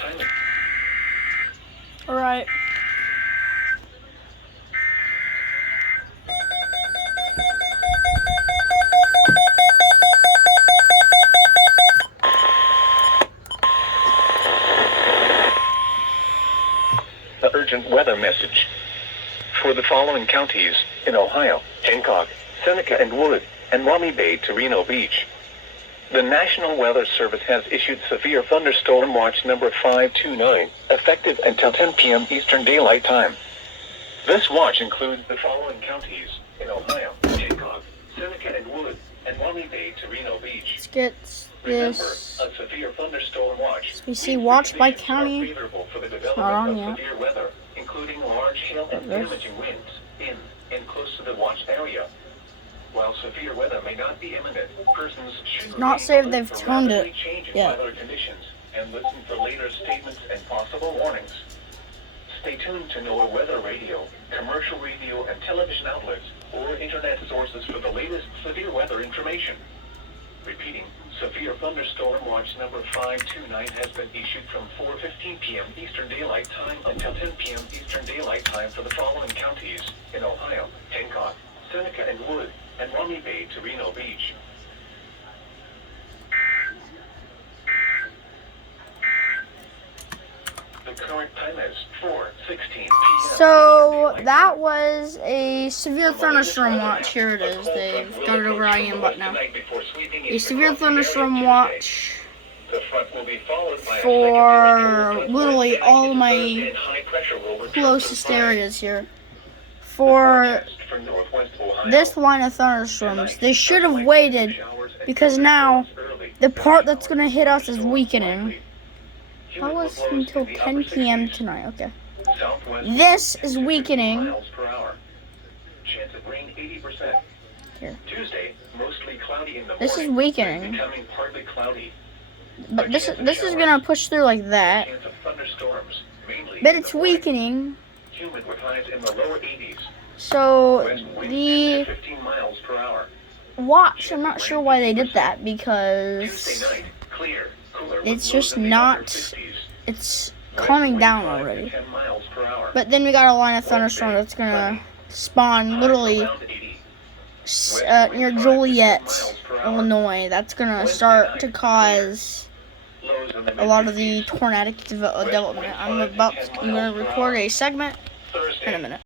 Timing. Alright. The urgent weather message. For the following counties in Ohio: Hancock, Seneca and Wood, and Maumee Bay to Reno Beach. The National Weather Service has issued severe thunderstorm watch number 529, effective until 10 p.m. Eastern Daylight Time. This watch includes the following counties in Ohio: Hancock, Seneca and Wood, and Maumee Bay to Reno Beach. Let's get Remember, this. a severe thunderstorm watch. We see watch by county. For the It's not on development of yet. severe weather, including large hail and damaging winds in and close to the watched area. While severe weather may not be imminent, persons should Not say remain they've alert for tuned it rapidly changing yet. weather conditions and listen for later statements and possible warnings. Stay tuned to NOAA weather radio, commercial radio and television outlets, or internet sources for the latest severe weather information. Repeating, severe thunderstorm watch number 529 has been issued from 4:15 p.m. Eastern Daylight Time until 10 p.m. Eastern Daylight Time for the following counties in Ohio: Hancock, Seneca and Wood, and Maumee Bay to Reno Beach. The current time is 4:16 p.m. So that was a severe thunderstorm watch. Here it is. They've got it over IM now. A severe thunderstorm watch for literally all my closest areas here. For this line of thunderstorms, they should have waited, because now the part that's going to hit us is weakening. That was until 10 p.m. tonight. Okay. This is weakening. Here. This is weakening. But this is gonna push through like that. But it's weakening. So the watch, I'm not sure why they did that, because it's just not. It's calming down already. But then we got a line of thunderstorm that's gonna spawn literally near Joliet, Illinois. That's gonna start to cause a lot of the tornadic development. I'm gonna record a segment in a minute.